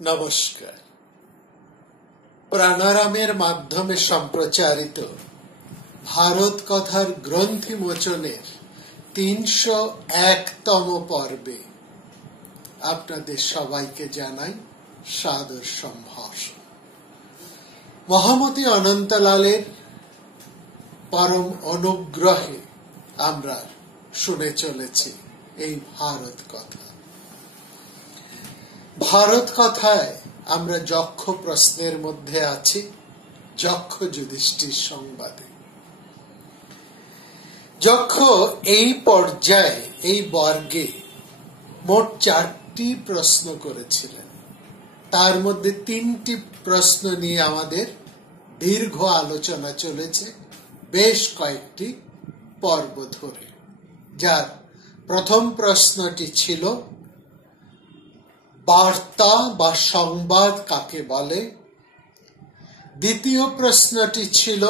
নমস্কার। প্রাণারামের মাধ্যমে সম্প্রচারিত ভারত কথার গ্রন্থি মোচনের ৩০১তম পর্বে আপনাদের সবাইকে জানাই সাদর সম্ভাষণ। মহামতি অনন্তলালের পরম অনুগ্রহে আমরা শুনে চলেছি এই ভারত কথা। ভারত কথায় আমরা যক্ষ প্রশ্নের মধ্যে আছি, যক্ষ যুধিষ্ঠির সংবাদে। যক্ষ এই পর্যায়ে, এই বর্গে মোট 4টি প্রশ্ন করেছিলেন। তার মধ্যে 3টি প্রশ্ন নিয়ে আমাদের দীর্ঘ আলোচনা চলেছে বেশ কয়েকটি পর্ব ধরে। যার প্রথম প্রশ্নটি ছিল বার্তা বা সংবাদ কাকে বলে। দ্বিতীয় প্রশ্নটি ছিল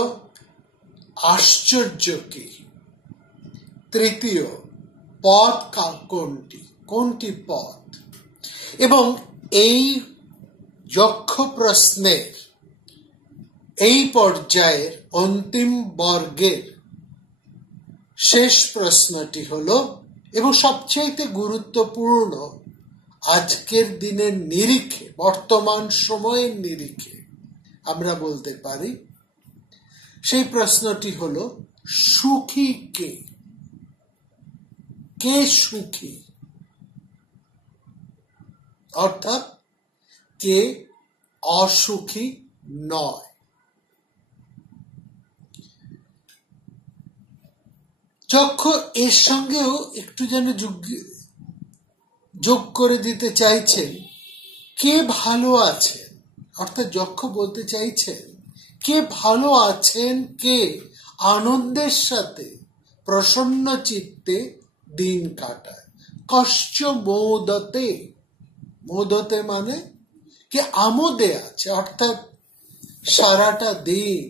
আশ্চর্য কি। তৃতীয়, পথ কোনটি পথ। এবং এই যক্ষ প্রশ্নের এই পর্যায়ের অন্তিম বর্গের শেষ প্রশ্নটি হলো, এবং সবচেয়ে গুরুত্বপূর্ণ আজকের দিনের নিরিখে, বর্তমান সময়ের নিরিখে আমরা বলতে পারি, সেই প্রশ্নটি হলো সুখী কে? কে সুখী? অর্থাৎ কে অসুখী নয়। যক্ষ এর সঙ্গেও একটু যেন যোগ করে দিতে চাইছেন কে ভালো আছেন। অর্থাৎ যক্ষ বলতে চাইছেন কে ভালো আছেন, কে আনন্দের সাথে প্রসন্ন চিত্তে দিন কাটায়। কশ্চ মোদতে, মোদতে মানে কে আমোদে আছে, অর্থাৎ সারাটা দিন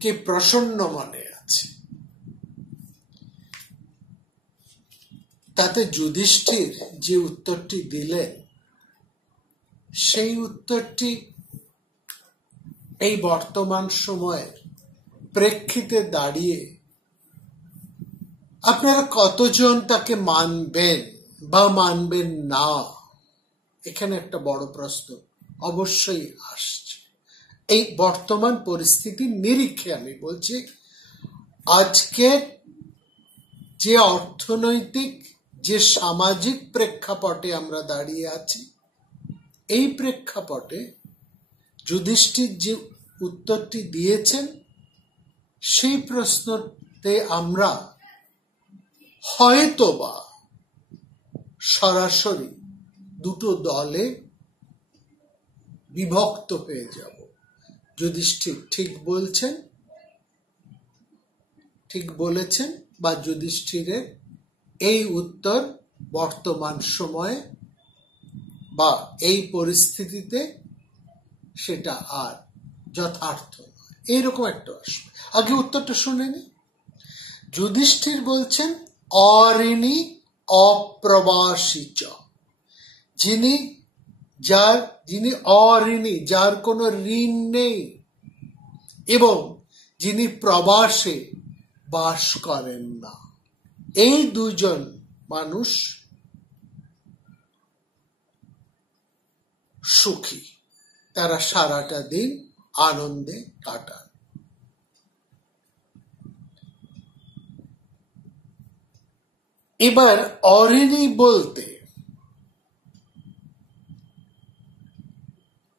কে প্রসন্ন মনে আছে। তাতে যুধিষ্ঠির যে উত্তরটি দিলেন, সেই উত্তরটি এই বর্তমান সময়ের প্রেক্ষিতে দাঁড়িয়ে আপনারা কতজন তাকে মানবেন বা মানবেন না, এখানে একটা বড় প্রশ্ন অবশ্যই আসছে। এই বর্তমান পরিস্থিতির নিরিখে আমি বলছি, আজকে যে অর্থনৈতিক, যে সামাজিক প্রেক্ষাপটে আমরা দাঁড়িয়ে আছি, এই প্রেক্ষাপটে যুধিষ্ঠির যে উত্তরটি দিয়েছেন, সেই প্রশ্নতে আমরা হয়তোবা সরাসরি দুটো দলে বিভক্ত হয়ে যাব। যুধিষ্ঠির ঠিক বলেছেন, বা যুধিষ্ঠিরের এই উত্তর বর্তমান সময়ে বা এই পরিস্থিতিতে সেটা আর যথার্থ নয়, এইরকম একটা আসবে। আগে উত্তরটা শুনে নি। যুধিষ্ঠির বলছেন অঋণী অপ্রবাসী চ, যিনি অঋণী, যার কোনো ঋণ নেই, এবং যিনি প্রবাসে বাস করেন না, এই দুজন মানুষ সুখী। তারা সারাটা দিন আনন্দে কাটান। এবার অঋণী বলতে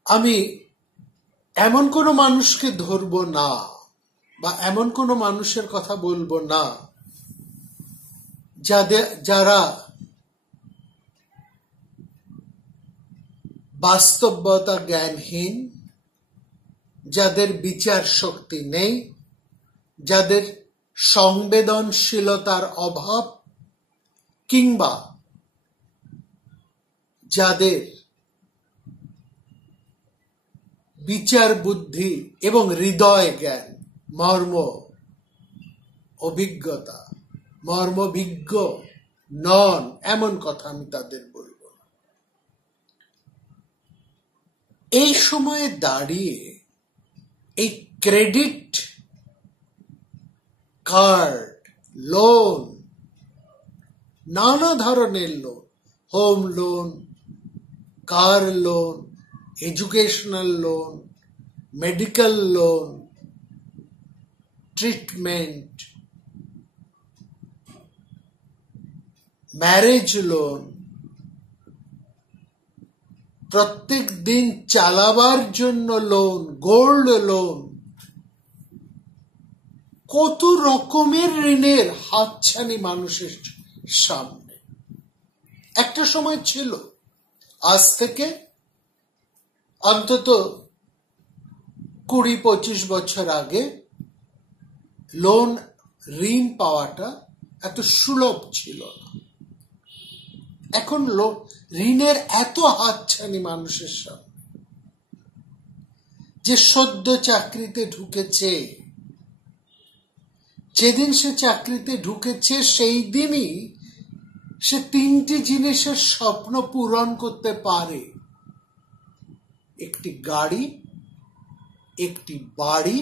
আমি এমন কোনো মানুষকে ধরব না, বা এমন কোনো মানুষের কথা বলবো না যারা বাস্তবতা জ্ঞানহীন, যাদের বিচার শক্তি নেই, যাদের সংবেদনশীলতার অভাব, কিংবা যাদের বিচার বুদ্ধি এবং হৃদয় জ্ঞান, মর্মবিজ্ঞ নন, এমন কথা আমি তাদের বলব না। এই সময়ে দাঁড়িয়ে এই ক্রেডিট কার্ড, লোন, নানা ধরনের loan, home loan, car loan, educational loan, medical loan, treatment, marriage loan, প্রত্যেক দিন চালাবার জন্য লোন, গোল্ড লোন, কত রকমের ঋণের হাতছানি মানুষের সামনে। একটা সময় ছিল, আজ থেকে অন্তত 20-25 বছর আগে লোন, ঋণ পাওয়াটা এত সুলভ ছিল না। এখন ঋণের এত হাতছানি মানুষের সামনে, যে সদ্য চাকরিতে ঢুকেছে, যেদিন সে চাকরিতে ঢুকেছে সেই দিনই সে 3টি জিনিসের স্বপ্ন পূরণ করতে পারে: একটি গাড়ি, একটি বাড়ি,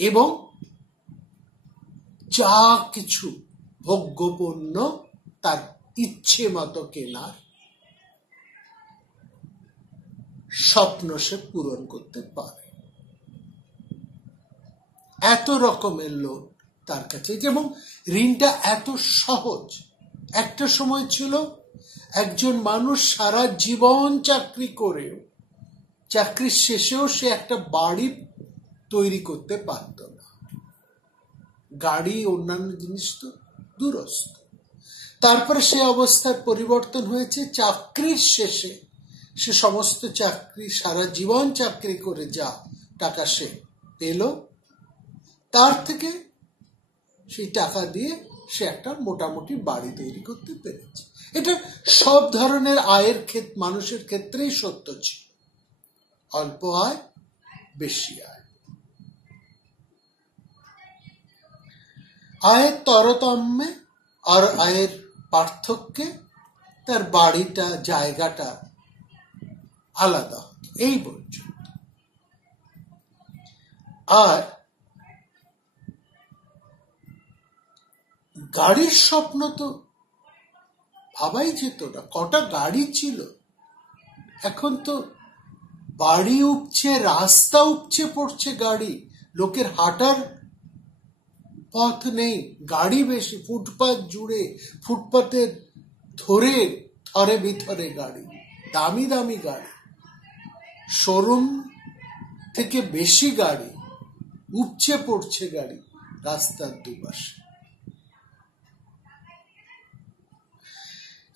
এবং যা কিছু ভোগ্যপণ্য তার ইচ্ছে মতো কেনার স্বপ্ন সে পূরণ করতে পারে। এত রকমের লোন তার কাছে, এবং ঋণটা এত সহজ। একটা সময় ছিল একজন মানুষ সারা জীবন চাকরি করেও চাকরির শেষেও সে একটা বাড়ি তৈরি করতে পারত না। গাড়ি, অন্যান্য জিনিস তো দূরস্থ। তারপরে সে অবস্থার পরিবর্তন হয়েছে। চাকরির শেষে সে সমস্ত চাকরি, সারা জীবন চাকরি করে যা টাকা সে পেল, তার থেকে সেই টাকা দিয়ে সে একটা মোটামুটি বাড়ি তৈরি করতে পেরেছে। এটা সব ধরনের আয়ের মানুষের ক্ষেত্রেই সত্য ছিল। অল্প আয়, বেশি আয়, আয়ের তারতম্যে আর আয়ের পার্থক্যে তার বাড়িটা, জায়গাটা আলাদা, এই পর্যন্ত। আর গাড়ির স্বপ্ন তো ভাবাই যেত না। কটা গাড়ি ছিল, এখন তো বাড়ি উপচে, রাস্তা উপচে পড়ছে গাড়ি, লোকের হাঁটার পথ নেই, গাড়ি বেশি, ফুটপাত জুড়ে, ফুটপাতের ধরে থরে বিথরে গাড়ি, দামি দামি গাড়ি, শোরুম থেকে বেশি গাড়ি, উপচে পড়ছে গাড়ি রাস্তার দুপাশে।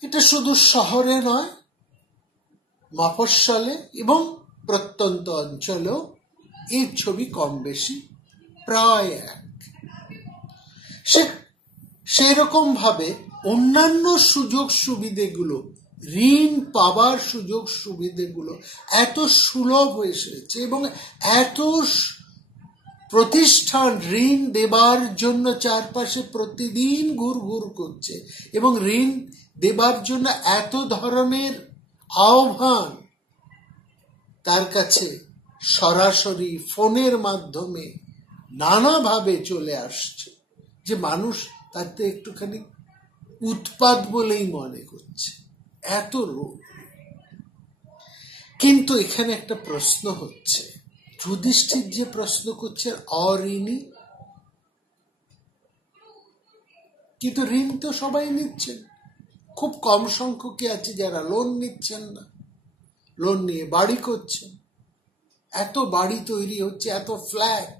এটা শুধু শহরে নয়, মফস্বলে এবং প্রত্যন্ত অঞ্চলেও এই ছবি কম বেশি প্রায় এক। সেরকম ভাবে অন্যান্য সুযোগ সুবিধেগুলো, ঋণ পাবার সুযোগ সুবিধেগুলো এত সুলভ হয়ে এসেছে, এবং এত প্রতিষ্ঠান ঋণ দেবার জন্য চারপাশে প্রতিদিন ঘুরঘুর করছে, এবং ঋণ দেবার জন্য এত ধরনের আহ্বান তার কাছে সরাসরি ফোনের মাধ্যমে নানাভাবে চলে আসছে, যে মানুষ তাতে একটুখানি উৎপাত বলেই মনে করছে, এত রোগ। কিন্তু এখানে একটা প্রশ্ন হচ্ছে, যুধিষ্ঠির যে প্রশ্ন করছে অঋণী, কিন্তু ঋণ তো সবাই নিচ্ছেন, খুব কম সংখ্যকই আছে যারা লোন নিচ্ছেন না, লোন নিয়ে বাড়ি করছেন। এত বাড়ি তৈরি হচ্ছে, এত ফ্ল্যাট,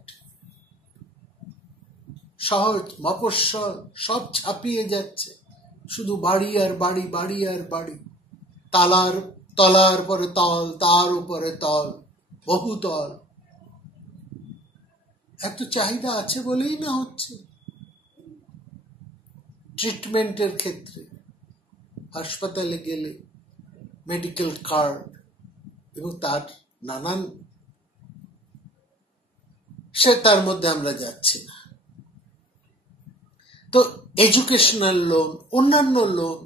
সহজ মফস্বল সব ছাপিয়ে যাচ্ছে, শুধু বাড়ি আর বাড়ি, বাড়ি আর বাড়ি, তলার পরে তল, তার উপরে তল, বহুতল। এত চাহিদা আছে বলেই না হচ্ছে। ট্রিটমেন্টের ক্ষেত্রে হাসপাতালে গেলে মেডিকেল কার্ড এবং তার নানান, সে তার মধ্যে আমরা যাচ্ছি না। তো এডুকেশনাল লোন, অন্যান্য লোন,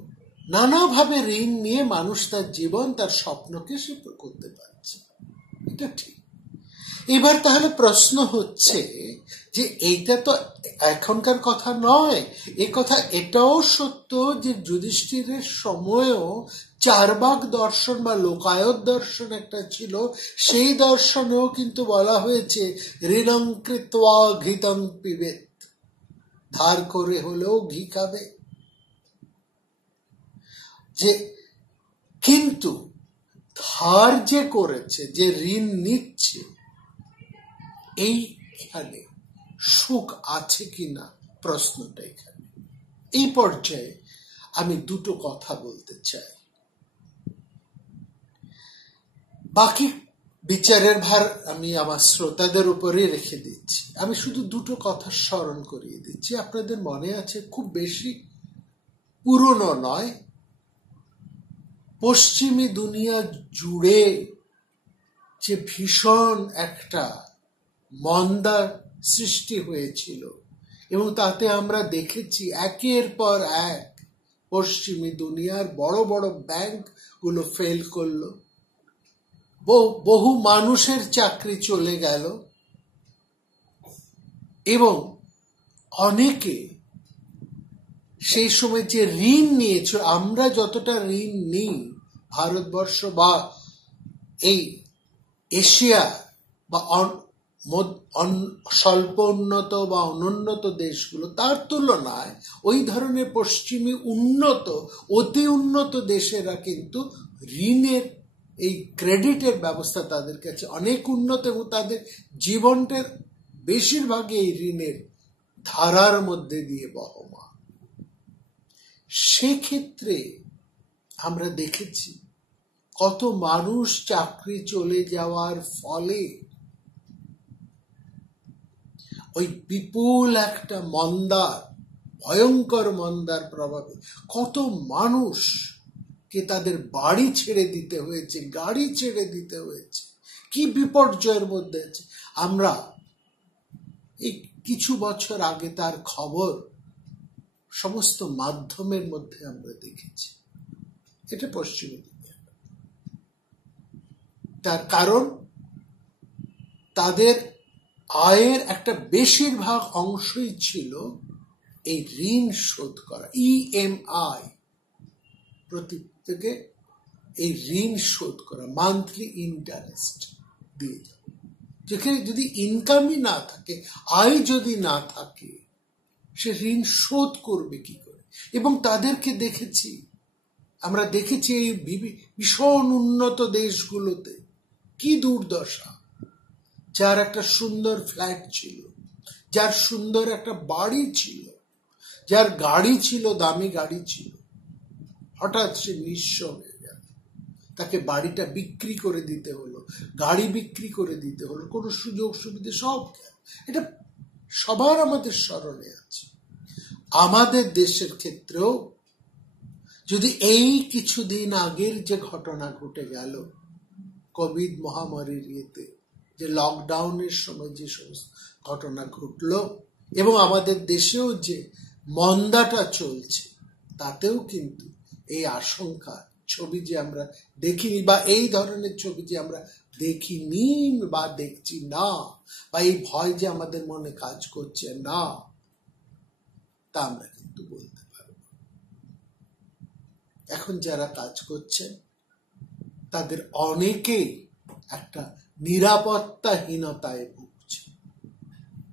নানাভাবে ঋণ নিয়ে মানুষ তার জীবন, তার স্বপ্নকে সে করতে পারছে, এটা ঠিক। এবার তাহলে প্রশ্ন হচ্ছে যে এইটা তো এখনকার কথা নয়, এ কথা এটাও সত্য যে যুধিষ্ঠিরের সময়ও চারবাক দর্শন বা লোকায়ত দর্শন একটা ছিল, সেই দর্শনেও কিন্তু বলা হয়েছে ঋণং কৃত্বা ঘৃতং পিবেত, ধার করে হলেও ঘি খাবে। যে কিন্তু ধার যে করেছে, যে ঋণ নিচ্ছে, এইখানে সুখ আছে কিনা প্রশ্নটা এখানে। এই পর্যায়ে আমি দুটো কথা বলতে চাই, বাকি বিচারের ভার আমি আমার শ্রোতাদের উপরে রেখে দিচ্ছি। আমি শুধু দুটো কথা স্মরণ করিয়ে দিচ্ছি। আপনাদের মনে আছে, খুব বেশি পুরনো নয়, পশ্চিমী দুনিয়া জুড়ে যে ভীষণ একটা মন্দা সৃষ্টি হয়েছিল, এবং তাতে আমরা দেখেছি একের পর এক পশ্চিমী দুনিয়ার বড় বড় ব্যাংক গুলো ফেল করলো, বহু মানুষের চাকরি চলে গেল, এবং অনেকে সেই সময় যে ঋণ নিয়েছিল, আমরা যতটা ঋণ নিই ভারতবর্ষ বা এই এশিয়া বা স্বল্প উন্নত বা অনুন্নত দেশগুলো, তার তুলনায় ওই ধরনের পশ্চিমী উন্নত, অতি উন্নত দেশেরা কিন্তু ঋণের এই ক্রেডিটের ব্যবস্থা তাদের কাছে অনেক উন্নত, এবং তাদের জীবনটার বেশিরভাগই এই ঋণের ধারার মধ্যে দিয়ে বহমান। সেক্ষেত্রে আমরা দেখেছি কত মানুষ চাকরি চলে যাওয়ার ফলে ওই বিপুল একটা মন্দার, ভয়ঙ্কর মন্দার প্রভাবে কত মানুষকে তাদের বাড়ি ছেড়ে দিতে হয়েছে, গাড়ি ছেড়ে দিতে হয়েছে, কি বিপর্যয়ের মধ্যে আছে। আমরা এই কিছু বছর আগে তার খবর সমস্ত মাধ্যমের মধ্যে আমরা দেখেছি। এটা পশ্চিমী দুনিয়া। তার কারণ তাদের আয়ের একটা বেশিরভাগ অংশই ছিল এই ঋণ শোধ করা, ইএমআই, প্রত্যেকে এই ঋণ শোধ করা, মান্থলি ইন্টারেস্ট দিয়ে। যেখানে যদি ইনকামই না থাকে, আয় যদি না থাকে, সে ঋণ শোধ করবে কি করে? এবং তাদেরকে দেখেছি, আমরা দেখেছি এই ভীষণ উন্নত দেশগুলোতে কি দুর্দশা। যার একটা সুন্দর ফ্ল্যাট ছিল, যার সুন্দর একটা বাড়ি ছিল, যার গাড়ি ছিল, দামি গাড়ি ছিল, হঠাৎ সে নিঃস্ব হয়ে গেল, তাকে বাড়িটা বিক্রি করে দিতে হলো, গাড়ি বিক্রি করে দিতে হলো, কোনো সুযোগ সুবিধা সব গেল। এটা সবার আমাদের স্মরণে আছে। আমাদের দেশের ক্ষেত্রেও যদি এই কিছুদিন আগের যে ঘটনা ঘটে গেল, কোভিড মহামারীর ইয়েতে যে লকডাউনের সময় যে সমস্ত ঘটনা ঘটল, এবং আমাদের দেশেও যে মন্দাটা চলছে, তাতেও কিন্তু এই আশঙ্কা ছবি যে আমরা দেখিনি, বা এই ধরনের ছবি যে আমরা দেখিনি বা দেখছি না, বা এই ভয় যে আমাদের মনে কাজ করছে না, তা আমরা কিন্তু বলতে পারব। এখন যারা কাজ করছেন তাদের অনেকেই একটা নিরাপত্তাহীনতায় ভুগছে,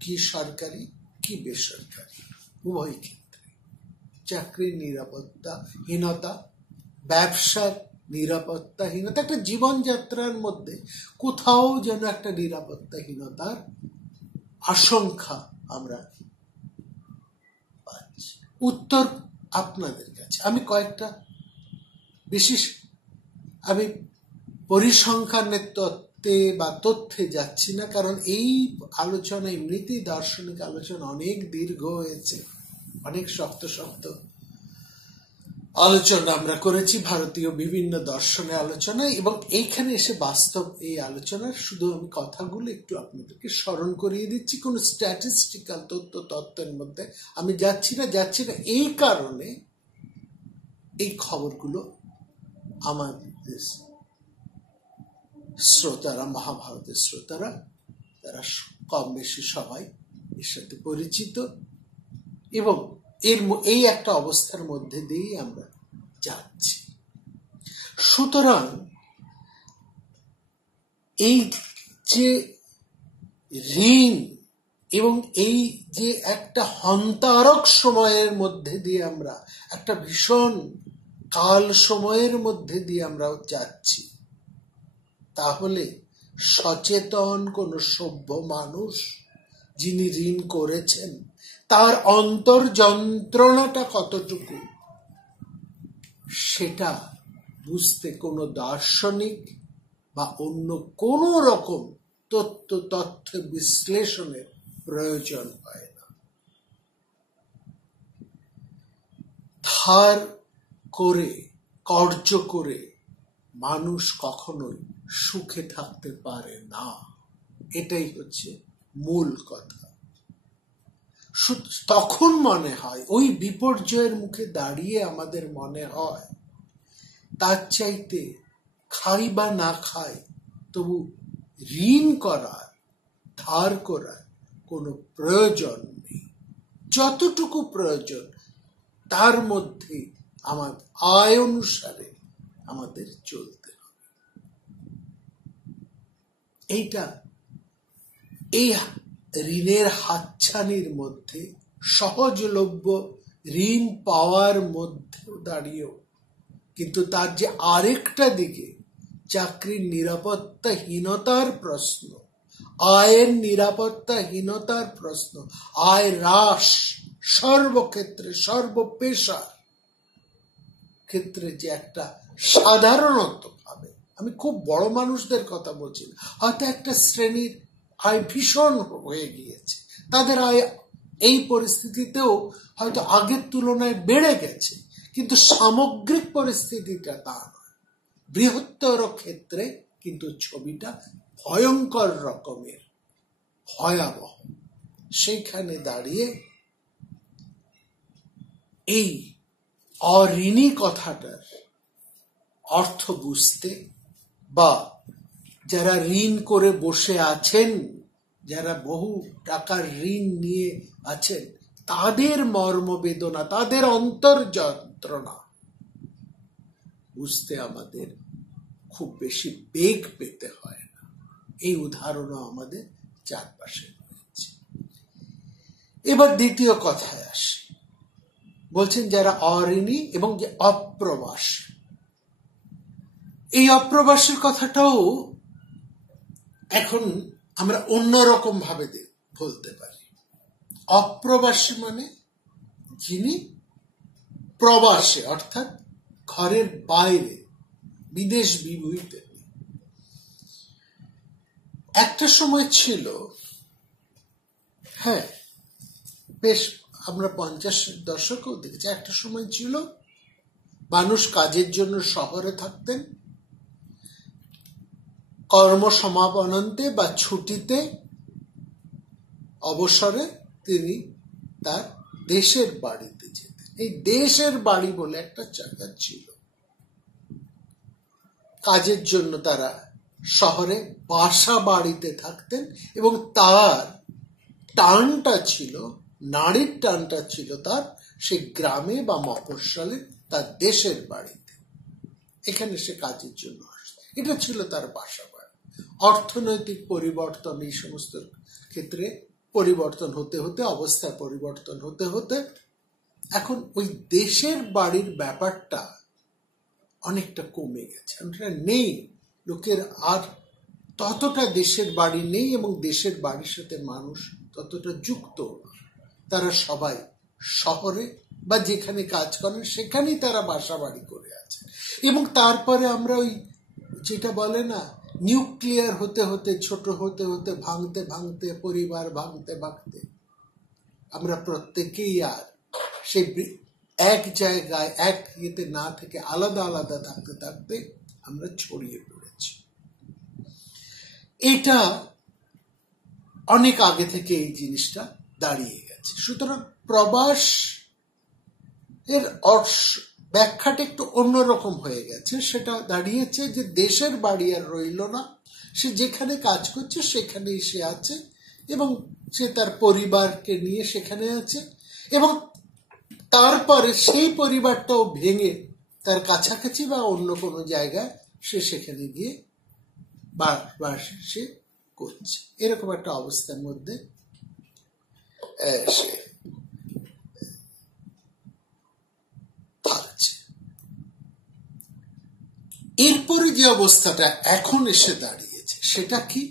কি সরকারি কি বেসরকারি উভয় ক্ষেত্রে। চাকরির নিরাপত্তাহীনতা, ব্যবসার নিরাপত্তাহীনতা, একটা জীবনযাত্রার মধ্যে কোথাও যেন একটা নিরাপত্তাহীনতার আশঙ্কা আমরা পাচ্ছি। উত্তর আপনাদের কাছে। আমি কয়েকটা বিশেষ, আমি পরিসংখ্যানের তত্ত্বে বা তথ্যে যাচ্ছি না, কারণ এই আলোচনা এমনিতেই দার্শনিক আলোচনা অনেক দীর্ঘ হয়েছে, অনেক শক্ত শক্ত আলোচনা আমরা করেছি ভারতীয় বিভিন্ন দর্শনের আলোচনা, এবং এইখানে এসে বাস্তব এই আলোচনার শুধু আমি কথাগুলো একটু আপনাদেরকে স্মরণ করিয়ে দিচ্ছি। কোনো স্ট্যাটিস্টিক্যাল তথ্যের মধ্যে আমি যাচ্ছি না এই কারণে এই খবরগুলো আমাদের শ্রোতারা, মহাভারতের শ্রোতারা, তারা কম বেশি সবাই এর সাথে পরিচিত, এবং এই একটা অবস্থার মধ্যে দিয়েই আমরা যাচ্ছি। সুতরাং এই যে ঋণ এবং এই যে একটা হন্তারক সময়ের মধ্যে দিয়ে আমরা, একটা ভীষণ কাল সময়ের মধ্যে দিয়ে আমরা যাচ্ছি, তাহলে সচেতন কোন সভ্য মানুষ যিনি ঋণ করেছেন তার অন্তর যন্ত্রণাটা কতটুকু, সেটা বুঝতে কোনো দার্শনিক বা অন্য কোন রকম তথ্য বিশ্লেষণের প্রয়োজন হয় না। ধার করে, কর্য করে মানুষ কখনোই সুখে থাকতে পারে না, এটাই হচ্ছে মূল কথা। তখন মনে হয়, ওই বিপর্যয়ের মুখে দাঁড়িয়ে আমাদের মনে হয় তার চাইতে খাই বা না খাই, তবু ঋণ করার, ধার করার কোনো প্রয়োজন নেই। যতটুকু প্রয়োজন তার মধ্যে আমার আয় অনুসারে আমাদের চলতে হবে। এই ঋণের হাতছানির মধ্যে, সহজলভ্য ঋণ পাওয়ার মধ্যেও দাঁড়িয়েও কিন্তু তার যে আরেকটা দিকে, চাকরির নিরাপত্তাহীনতার প্রশ্ন, আয়ের নিরাপত্তাহীনতার প্রশ্ন, আয় হ্রাস সর্বক্ষেত্রে, সর্বপেশার ক্ষেত্রে যে একটা সাধারণত ভাবে, আমি খুব বড় মানুষদের কথা বলছি না, হয়তো একটা শ্রেণীর আয় ভীষণ হয়ে গিয়েছে, তাদের আয় এই পরিস্থিতিতেও হয়তো আগের তুলনায় বেড়ে গেছে, কিন্তু সামগ্রিক পরিস্থিতিটা তা নয়। বৃহত্তর ক্ষেত্রে কিন্তু ছবিটা ভয়ঙ্কর রকমের ভয়াবহ। সেইখানে দাঁড়িয়ে এই অঋণী কথাটার অর্থ বুঝতে, বা যারা ঋণ করে বসে আছেন, যারা বহু টাকার ঋণ নিয়ে আছেন, তাদের মর্মবেদনা, তাদের অন্তর যন্ত্রণা বুঝতে আমাদের খুব বেশি বেগ পেতে হয় না। এই উদাহরণও আমাদের চারপাশে রয়েছে। এবার দ্বিতীয় কথায় আসি। বলছেন যারা অঋণী এবং যে অপ্রবাসী। এই অপ্রবাসীর কথাটাও এখন আমরা অন্যরকম ভাবে বলতে পারি। অপ্রবাসী মানে যিনি প্রবাসে, অর্থাৎ ঘরের বাইরে, বিদেশ বিভূতিতে। একটা সময় ছিল, হ্যাঁ বেশ আমরা 50-এর দশকেও দেখেছি, একটা সময় ছিল মানুষ কাজের জন্য শহরে থাকতেন, কর্মসমাপনান্তে বা ছুটিতে, অবসরে তিনি তার দেশের বাড়িতে যেতেন। এই দেশের বাড়ি বলে একটা জায়গা ছিল, কাজের জন্য তারা শহরে বাসা বাড়িতে থাকতেন, এবং তার টানটা ছিল, নারীর টানটা ছিল তার সে গ্রামে বা মফস্বলে, তার দেশের বাড়িতে। এখানে সে কাজের জন্য আসত, এটা ছিল তার বাসা বাড়ি। অর্থনৈতিক পরিবর্তন, এই সমস্ত ক্ষেত্রে পরিবর্তন হতে হতে, অবস্থার পরিবর্তন হতে হতে, এখন ওই দেশের বাড়ির ব্যাপারটা অনেকটা কমে গেছে, নেই। লোকের আর ততটা দেশের বাড়ি নেই, এবং দেশের বাড়ির সাথে মানুষ ততটা যুক্ত। তারা সবাই শহরে বা যেখানে কাজ করেন সেখানেই তারা বাসা বাড়ি করে আছে। এবং তারপরে আমরা ওই যেটা বলে না, নিউক্লিয়ার হতে হতে, ছোট হতে হতে, ভাঙতে ভাঙতে, পরিবার ভাঙতে ভাঙতে, আমরা প্রত্যেকেই আর সেই এক জায়গায়, এক ইয়েতে না থেকে আলাদা আলাদা থাকতে থাকতে আমরা ছড়িয়ে পড়েছি। এটা অনেক আগে থেকে এই জিনিসটা দাঁড়িয়ে গেছে। সুতরাং প্রবাস এর ব্যাখ্যাটা একটু অন্যরকম হয়ে গেছে। সেটা দাঁড়িয়েছে যে দেশের বাড়ি আর রইল না, সে যেখানে কাজ করছে সেখানেই সে আছে এবং সে তার পরিবারকে নিয়ে সেখানে আছে, এবং তারপরে সেই পরিবারটাও ভেঙে তার কাছাকাছি বা অন্য কোনো জায়গায় সে সেখানে গিয়ে বাস সে করছে। এরকম একটা অবস্থার মধ্যে সে থাকছে। এরপরে যে অবস্থাটা এখন এসে দাঁড়িয়েছে সেটা কি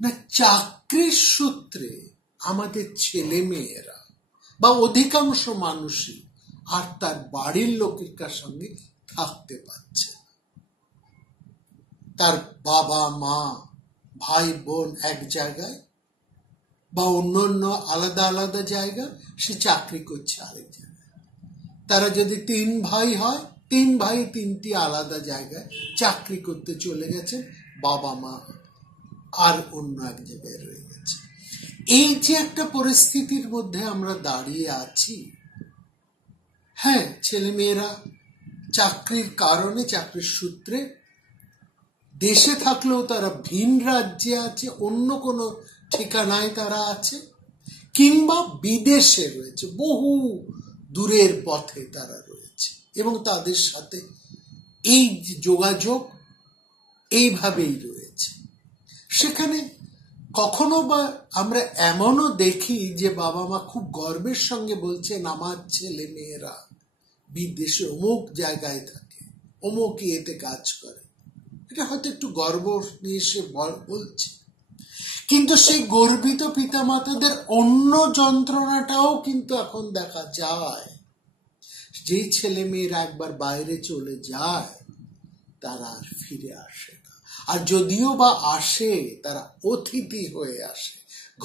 না, চাকরির সূত্রে আমাদের ছেলে মেয়েরা বা অধিকাংশ মানুষই আর তার বাড়ির লোকের সঙ্গে থাকতে পারছে না। তার বাবা মা ভাই বোন এক জায়গায় বা অন্য আলাদা আলাদা জায়গা, সে চাকরি করছে আরেক জায়গায়। তারা যদি 3 ভাই হয়, 3 ভাই 3টি আলাদা জায়গায় চাকরি করতে চলে গেছে, বাবা মা আর অন্য এক জায়গায় রয়ে গেছে। এই যে একটা পরিস্থিতির মধ্যে আমরা দাঁড়িয়ে আছি, হ্যাঁ, ছেলেমেয়েরা চাকরির কারণে, চাকরির সূত্রে দেশে থাকলেও তারা ভিন রাজ্যে আছে, অন্য কোনো ঠিকানায় তারা আছে, কিংবা বিদেশে রয়েছে, বহু দূরের পথে তারা রয়েছে, এবং তাদের সাথে এই যোগাযোগ এইভাবেই রয়েছে। সেখানে কখনো বা আমরা এমনও দেখি যে বাবা মা খুব গর্বের সঙ্গে বলছেন আমার ছেলে মেয়েরা বিদেশে অমুক জায়গায় থাকে, অমুক ইয়েতে কাজ করে। এটা হয়তো একটু গর্ব নিয়ে সে বলছে, কিন্তু সেই গর্বিত পিতামাতাদের অন্য যন্ত্রণাটাও কিন্তু এখন দেখা যায়। যেই ছেলে মেয়েরা একবার বাইরে চলে যায় তারা আর ফিরে আসে না, আর যদিও বা আসে তারা অতিথি হয়ে আসে,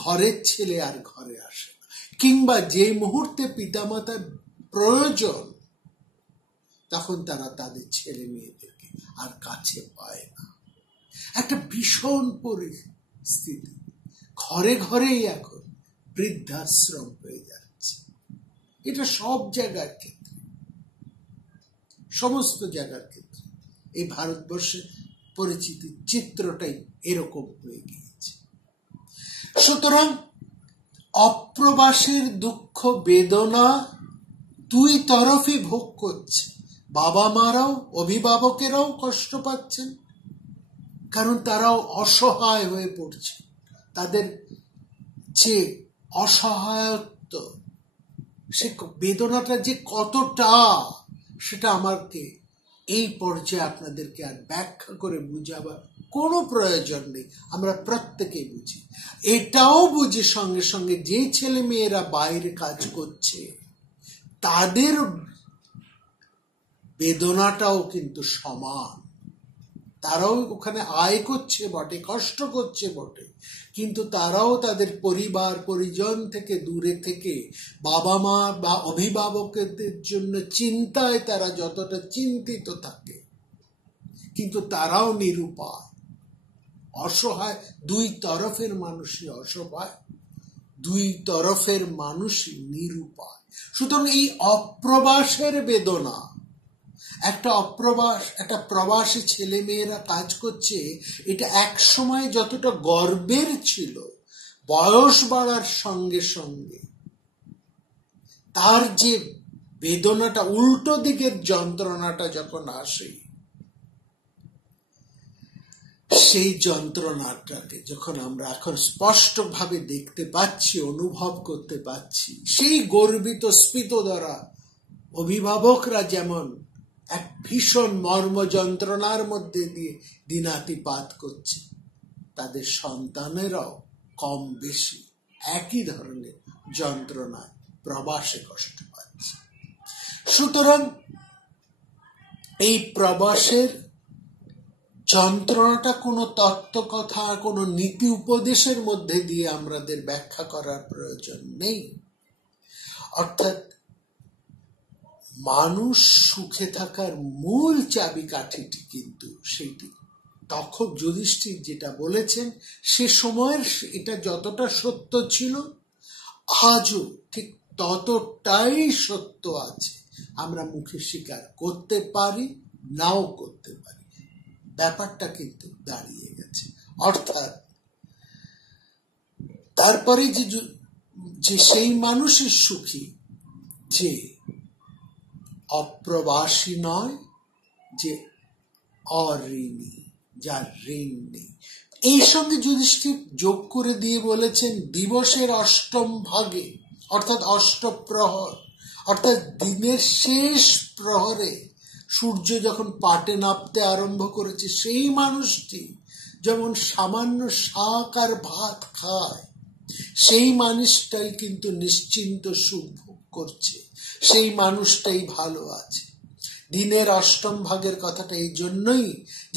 ঘরের ছেলে আর ঘরে আসে না, কিংবা যে মুহূর্তে পিতামাতার প্রয়োজন তখন তারা তাদের ছেলে মেয়েদেরকে আর কাছে পায় না। একটা ভীষণ পরিস্থিতি, ঘরে ঘরেই এখন বৃদ্ধাশ্রম হয়ে যাচ্ছে। এটা সব জায়গার ক্ষেত্রে, সমস্ত জায়গার ক্ষেত্রে এই ভারতবর্ষের পরিচিতির চিত্রটাই এরকম হয়ে গিয়েছে। সুতরাং অপ্রবাসের দুঃখ বেদনা 2 তরফই ভোগ করছে। বাবা মারাও, অভিভাবকেরাও কষ্ট পাচ্ছেন, কারণ তারাও অসহায় হয়ে পড়ছে। তাদের যে অসহায়ত্ব, সে বেদনাটা যে কতটা, সেটা আমাকে এই পর্যায়ে আপনাদেরকে আর ব্যাখ্যা করে বুঝাবার কোনো প্রয়োজন নেই, আমরা প্রত্যেকেই বুঝি। এটাও বুঝি সঙ্গে সঙ্গে যে ছেলে মেয়েরা বাইরে কাজ করছে তাদের বেদনাটাও কিন্তু সমান। তারাও ওখানে আয় করছে বটে, কষ্ট করছে বটে, কিন্তু তারাও তাদের পরিবার পরিজন থেকে দূরে থেকে বাবা মা বা অভিভাবকদের জন্য চিন্তায় তারা যতটা চিন্তিত থাকে, কিন্তু তারাও নিরুপায়, অসহায়। 2 তরফের মানুষই অসহায়, 2 তরফের মানুষই নিরুপায়। সুতরাং এই অপ্রবাসের বেদনা, একটা প্রবাসী ছেলে মেয়েরা কাজ করছে, এটা এক সময় যতটা গর্বের ছিল, বয়স বাড়ার সঙ্গে সঙ্গে তার যে বেদনাটা, উল্টো দিকের যন্ত্রণাটা যখন আসে, সেই যন্ত্রণাটাকে যখন আমরা এখন স্পষ্টভাবে দেখতে পাচ্ছি, অনুভব করতে পাচ্ছি, সেই গর্বিত স্ফীত দ্বারা অভিভাবকরা যেমন এক ভীষণ মর্ম যন্ত্রণার মধ্যে দিয়ে দিনাতিপাত করছে, তাদের সন্তানেরাও কম বেশি একই ধরনের যন্ত্রণায় প্রবাসে কষ্ট পাচ্ছে। সুতরাং এই প্রবাসের যন্ত্রণাটা কোনো তত্ত্বকথা, কোনো নীতি উপদেশের মধ্যে দিয়ে আমাদের ব্যাখ্যা করার প্রয়োজন নেই। অর্থাৎ মানুষ সুখে থাকার মূল চাবিকাঠিটি কিন্তু সেইটি তখন যুধিষ্ঠির যেটা বলেছেন, সে সময়ের এটা যতটা সত্য ছিল আজও ঠিক ততটাই সত্য আছে। আমরা মুখে স্বীকার করতে পারি, নাও করতে পারি, ব্যাপারটা কিন্তু দাঁড়িয়ে গেছে। অর্থাৎ তারপরে যে সেই মানুষের সুখী যে অপ্রবাসী নয়, যে অঋণী, যার ঋণ নেই। এই সঙ্গে যুধিষ্ঠির যোগ করে দিয়ে বলেছেন দিবসের অষ্টম ভাগে, অর্থাৎ অষ্টপ্রহর, অর্থাৎ দিনের শেষ প্রহরে সূর্য যখন পাটে নামতে আরম্ভ করেছে, সেই মানুষটি যেমন সামান্য শাক আর ভাত খায়, সেই মানুষটাই কিন্তু নিশ্চিন্ত সুখ ভোগ করছে, সেই মানুষটাই ভালো আছে। দিনের অষ্টম ভাগের কথাটা এই জন্যই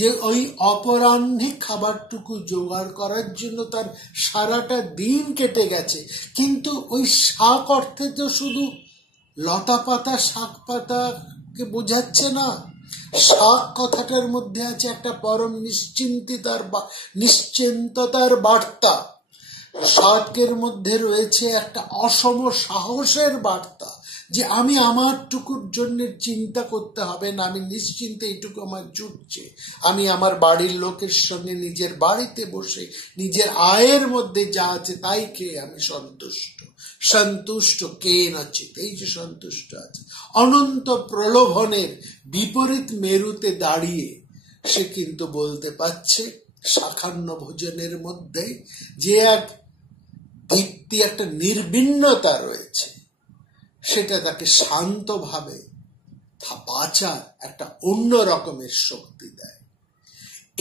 যে ওই অপরাহ্নিক খাবারটুকু জোগাড় করার জন্য তার সারাটা দিন কেটে গেছে। কিন্তু ওই শাক অর্থে তো শুধু লতা পাতা শাক পাতাকে বোঝাচ্ছে না, শাক কথাটার মধ্যে আছে একটা পরম নিশ্চিন্ততার বার্তা। শাকের মধ্যে রয়েছে একটা অসম সাহসের বার্তা, যে আমি আমার টুকুর জন্য চিন্তা করতে হবে না, আমি নিশ্চিন্তে এইটুকু আমার জুটছে, আমি আমার বাড়ির লোকের সঙ্গে নিজের বাড়িতে বসে নিজের আয়ের মধ্যে যা আছে তাই খেয়ে আমি সন্তুষ্ট কে নচিত, এই যে সন্তুষ্ট আছে। অনন্ত প্রলোভনের বিপরীত মেরুতে দাঁড়িয়ে সে কিন্তু বলতে পারছে শাখান্ন ভোজনের মধ্যে যে এক ভিত্তি, একটা নির্বিণ্ণতা রয়েছে, সেটা তাকে শান্তভাবে বাঁচার একটা অন্য রকমের শক্তি দেয়।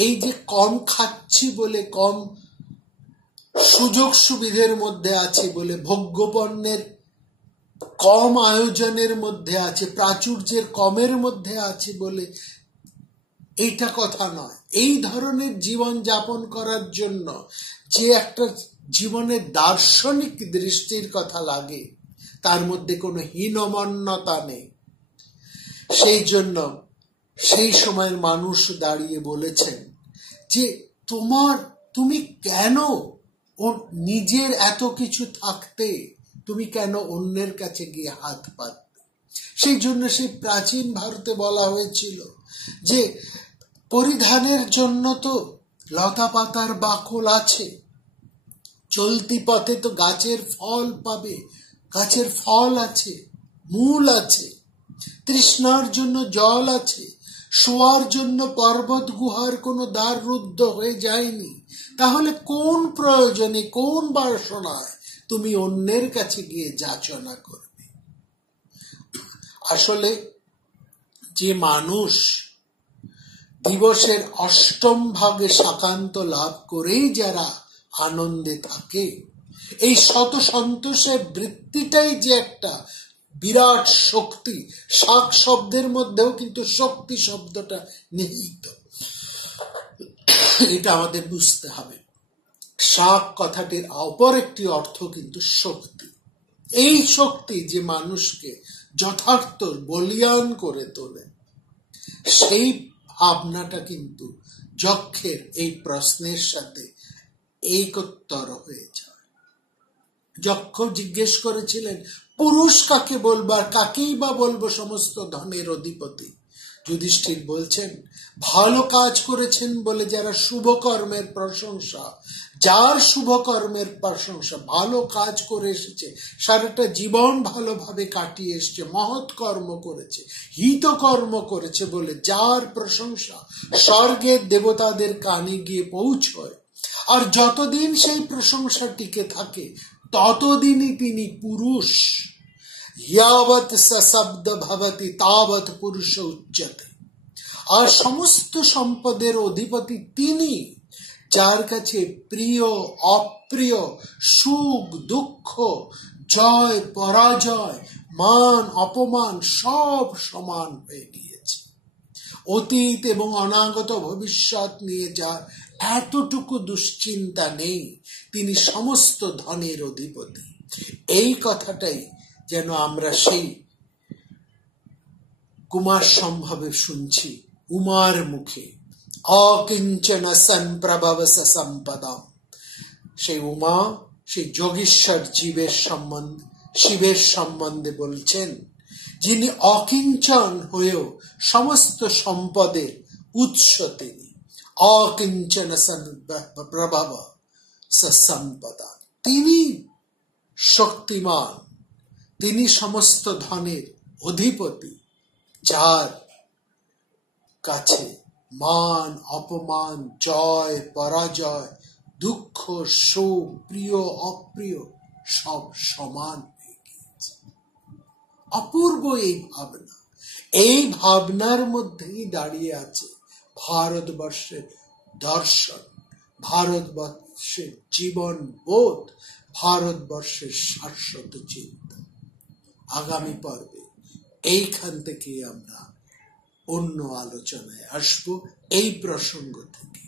এই যে কম খাচ্ছি বলে, কম সুযোগ সুবিধের মধ্যে আছে বলে, ভোগ্যপণ্যের কম আয়োজনের মধ্যে আছে, প্রাচুর্যের কমের মধ্যে আছে বলে এইটা কথা নয়। এই ধরনের জীবন যাপন করার জন্য যে একটা জীবনের দার্শনিক দৃষ্টির কথা লাগে, তার মধ্যে কোনো হীনমন্যতা নেই। সেই জন্য সেই সময়ের মানুষ দাঁড়িয়ে বলেছেন যে তুমি কেন নিজের এত কিছু থাকতে তুমি কেন অন্যের কাছে গিয়ে হাত পাতবে। সেই জন্য সেই প্রাচীন ভারতে বলা হয়েছিল যে পরিধানের জন্য তো লতা পাতার বাকল আছে, চলতি পথে তো গাছের ফল পাবে, গাছের ফল আছে, মূল আছে, তৃষ্ণার জন্য জল আছে, শোয়ার জন্য পর্বত গুহার কোনো দ্বার রুদ্ধ হয়ে যায়নি। তাহলে কোন প্রয়োজনে, কোন বাসনায় তুমি অন্যের কাছে গিয়ে যাচনা করবে? আসলে যে মানুষ দিবসের অষ্টম ভাগে শাকান্ত লাভ করেই যারা আনন্দে থাকে, এই শত সন্তোষের বৃত্তিটাই যে একটা বিরাট শক্তি। শাক শব্দের মধ্যেও কিন্তু শক্তি শব্দটা নিহিত, এটা আমাদের বুঝতে হবে। শাক কথাটির অপর একটি অর্থ কিন্তু শক্তি। এই শক্তি যে মানুষকে যথার্থ বলিয়ান করে তোলে, সেই ভাবনাটা কিন্তু যক্ষের এই প্রশ্নের সাথে একোত্তর হয়ে যায়। যক্ষ জিজ্ঞেস করেছিলেন পুরুষ কাকে বলবো, আর কাকেই বা বলবো সমস্ত ধনের অধিপতি? যুধিষ্ঠির বলছেন ভালো কাজ করেছেন বলে যারা শুভ কর্মের প্রশংসা, যার শুভ কর্মের প্রশংসা, ভালো কাজ করে এসেছে, সারাটা জীবন ভালোভাবে কাটিয়ে এসছে, মহৎ কর্ম করেছে, হিত কর্ম করেছে বলে যার প্রশংসা স্বর্গের দেবতাদের কানে গিয়ে পৌঁছয়, আর যতদিন সেই প্রশংসা টিকে থাকে ততদিনই তিনি পুরুষ। ইয়াবৎ সশব্দ ভবতি তাবৎ পুরুষ উচ্যতে। আর সমস্ত সম্পদের অধিপতি তিনি, যার কাছে প্রিয় অপ্রিয়, সুখ দুঃখ, জয় পরাজয়, মান অপমান সব সমান হয়ে গিয়েছে। অতীত এবং অনাগত ভবিষ্যৎ নিয়ে যার এতটুকু দুশ্চিন্তা নেই, তিনি সমস্ত ধনের অধিপতি। এই কথাটাই যেন আমরা সেই কুমার সম্ভবে শুনছি উমার মুখে, অকিঞ্চন সম্প্রভব সম্পদাম। সেই উমা, সেই যোগীশ্বর শিবের সম্বন্ধে বলছেন যিনি অকিঞ্চন হয়েও সমস্ত সম্পদের উৎস, তিনি অকিঞ্চন প্রভাব সম্পদা, তিনি শক্তিমান, তিনি সমস্ত ধনের অধিপতি, যার কাছে মান অপমান, জয় পরাজয়, দুঃখ সুখ, প্রিয় অপ্রিয় সব সমান হয়ে গিয়েছে। অপূর্ব এই ভাবনা, এই ভাবনার মধ্যেই দাঁড়িয়ে আছে ভারতবর্ষের দর্শন, ভারতবর্ষের জীবন বোধ, ভারতবর্ষের শাশ্বত চিন্তা। আগামী পর্বে এইখান থেকে আমরা অন্য আলোচনায় আসব, এই প্রসঙ্গ থেকে।